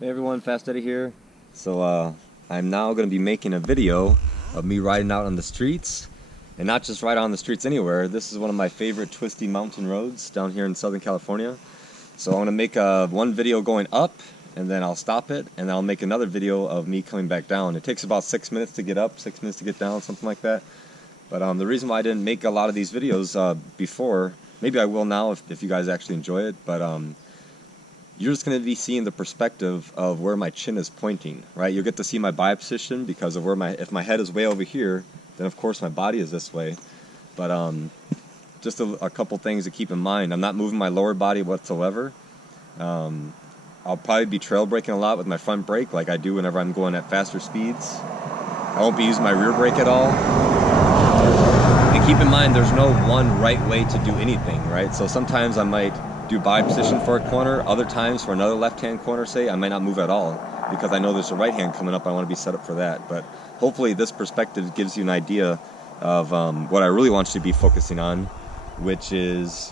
Hey everyone, Fast Eddie here. So I'm now going to be making a video of me riding out on the streets, and not just ride on the streets anywhere. This is one of my favorite twisty mountain roads down here in Southern California. So I'm going to make one video going up, and then I'll stop it, and then I'll make another video of me coming back down. It takes about 6 minutes to get up, 6 minutes to get down, something like that. But the reason why I didn't make a lot of these videos before, maybe I will now if you guys actually enjoy it, but you're just going to be seeing the perspective of where my chin is pointing, right? You'll get to see my body position because of where if my head is way over here, then of course my body is this way. But just a couple things to keep in mind. I'm not moving my lower body whatsoever. I'll probably be trail braking a lot with my front brake like I do whenever I'm going at faster speeds. I won't be using my rear brake at all. And keep in mind, there's no one right way to do anything, right? So sometimes I might do body position for a corner. Other times for another left-hand corner, say, I might not move at all because I know there's a right hand coming up. I want to be set up for that. But hopefully this perspective gives you an idea of what I really want you to be focusing on, which is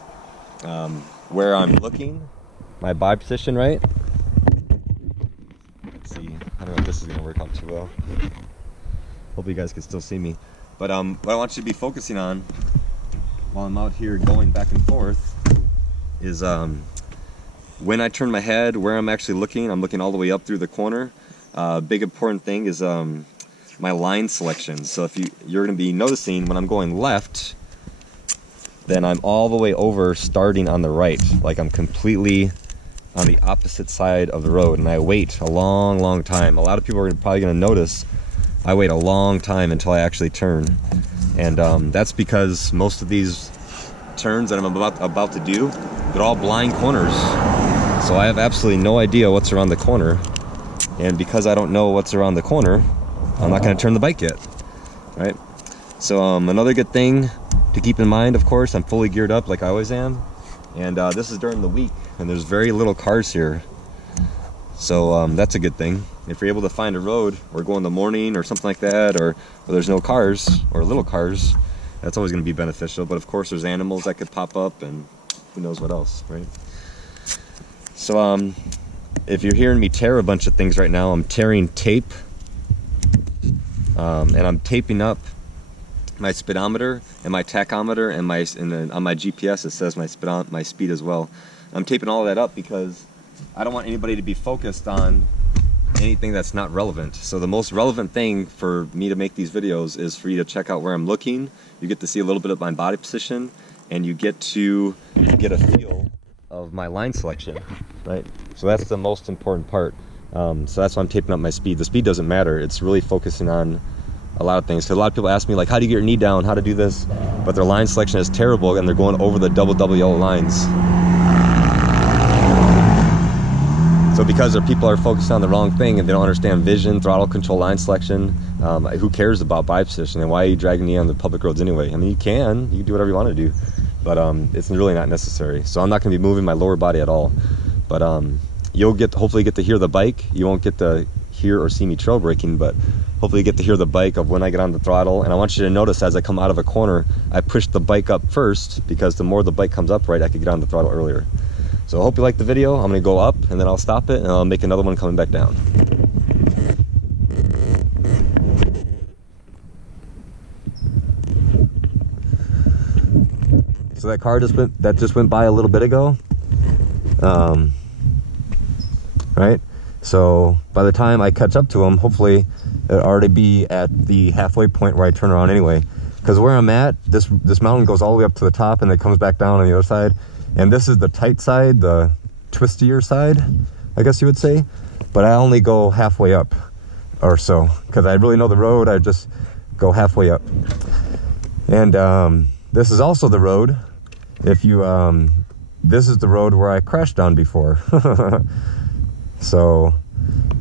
where I'm looking, my body position, right? Let's see. I don't know if this is going to work out too well. Hopefully you guys can still see me. But what I want you to be focusing on while I'm out here going back and forth is when I turn my head, where I'm actually looking. I'm looking all the way up through the corner. Big important thing is my line selection. So if you're going to be noticing when I'm going left, then I'm all the way over starting on the right, like I'm completely on the opposite side of the road, and I wait a long time. A lot of people are probably going to notice I wait a long time until I actually turn, and that's because most of these turns that I'm about to do, they're all blind corners, so I have absolutely no idea what's around the corner. And because I don't know what's around the corner, I'm not going to turn the bike yet, right? So another good thing to keep in mind, of course, I'm fully geared up like I always am, and this is during the week and there's very little cars here, so that's a good thing. If you're able to find a road or go in the morning or something like that, or where there's no cars or little cars, that's always going to be beneficial. But of course there's animals that could pop up and who knows what else, right? So if you're hearing me tear a bunch of things right now, I'm tearing tape, and I'm taping up my speedometer and my tachometer, and then on my GPS it says my speed as well. I'm taping all of that up because I don't want anybody to be focused on anything that's not relevant. So the most relevant thing for me to make these videos is for you to check out where I'm looking. You get to see a little bit of my body position, and you get to get a feel of my line selection, right? So that's the most important part. So that's why I'm taping up my speed. The speed doesn't matter. It's really focusing on a lot of things. Because a lot of people ask me, like, how do you get your knee down, how to do this? But their line selection is terrible, and they're going over the double yellow lines. So because people are focused on the wrong thing and they don't understand vision, throttle control, line selection, who cares about body position, and why are you dragging me on the public roads anyway? I mean, you can do whatever you want to do, but it's really not necessary. So I'm not going to be moving my lower body at all. But you'll hopefully get to hear the bike. You won't get to hear or see me trail braking, but hopefully you get to hear the bike of when I get on the throttle. And I want you to notice as I come out of a corner, I push the bike up first, because the more the bike comes up, right, I could get on the throttle earlier. So I hope you like the video. I'm going to go up, and then I'll stop it, and I'll make another one coming back down. So that car just went by a little bit ago, right? So by the time I catch up to him, hopefully it'll already be at the halfway point where I turn around anyway. Because where I'm at, this mountain goes all the way up to the top, and it comes back down on the other side. And this is the tight side, the twistier side, I guess you would say. But I only go halfway up or so, because I really know the road. I just go halfway up. And this is also the road. This is the road where I crashed on before. So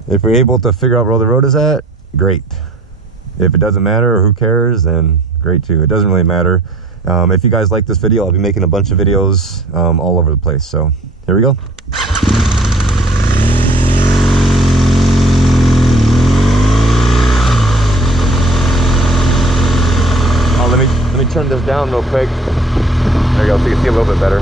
if you're able to figure out where the road is at, great. If it doesn't matter, or who cares, then great too. It doesn't really matter. If you guys like this video, I'll be making a bunch of videos all over the place. So here we go. Oh, let me turn this down real quick. There you go, so you can see a little bit better.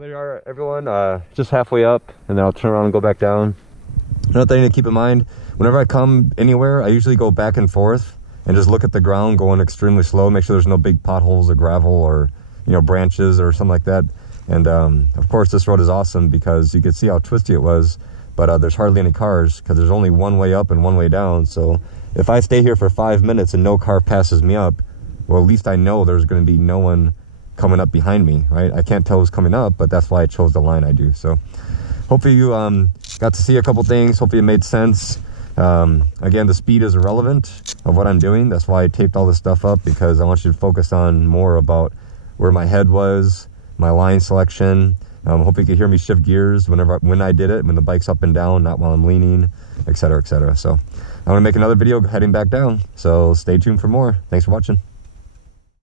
So there you are, everyone. Just halfway up, and then I'll turn around and go back down. Another thing to keep in mind, whenever I come anywhere, I usually go back and forth and just look at the ground going extremely slow, make sure there's no big potholes or gravel or, you know, branches or something like that. And of course, this road is awesome because you can see how twisty it was, but there's hardly any cars because there's only one way up and one way down. So if I stay here for 5 minutes and no car passes me up, well, at least I know there's going to be no one coming up behind me, right? I can't tell who's coming up, but that's why I chose the line I do. So hopefully you got to see a couple things. Hopefully it made sense. Again, the speed is irrelevant of what I'm doing. That's why I taped all this stuff up, because I want you to focus on more about where my head was, my line selection. Hope you could hear me shift gears when I did it, when the bike's up and down, not while I'm leaning, etc., etc. So I'm going to make another video heading back down. So stay tuned for more. Thanks for watching.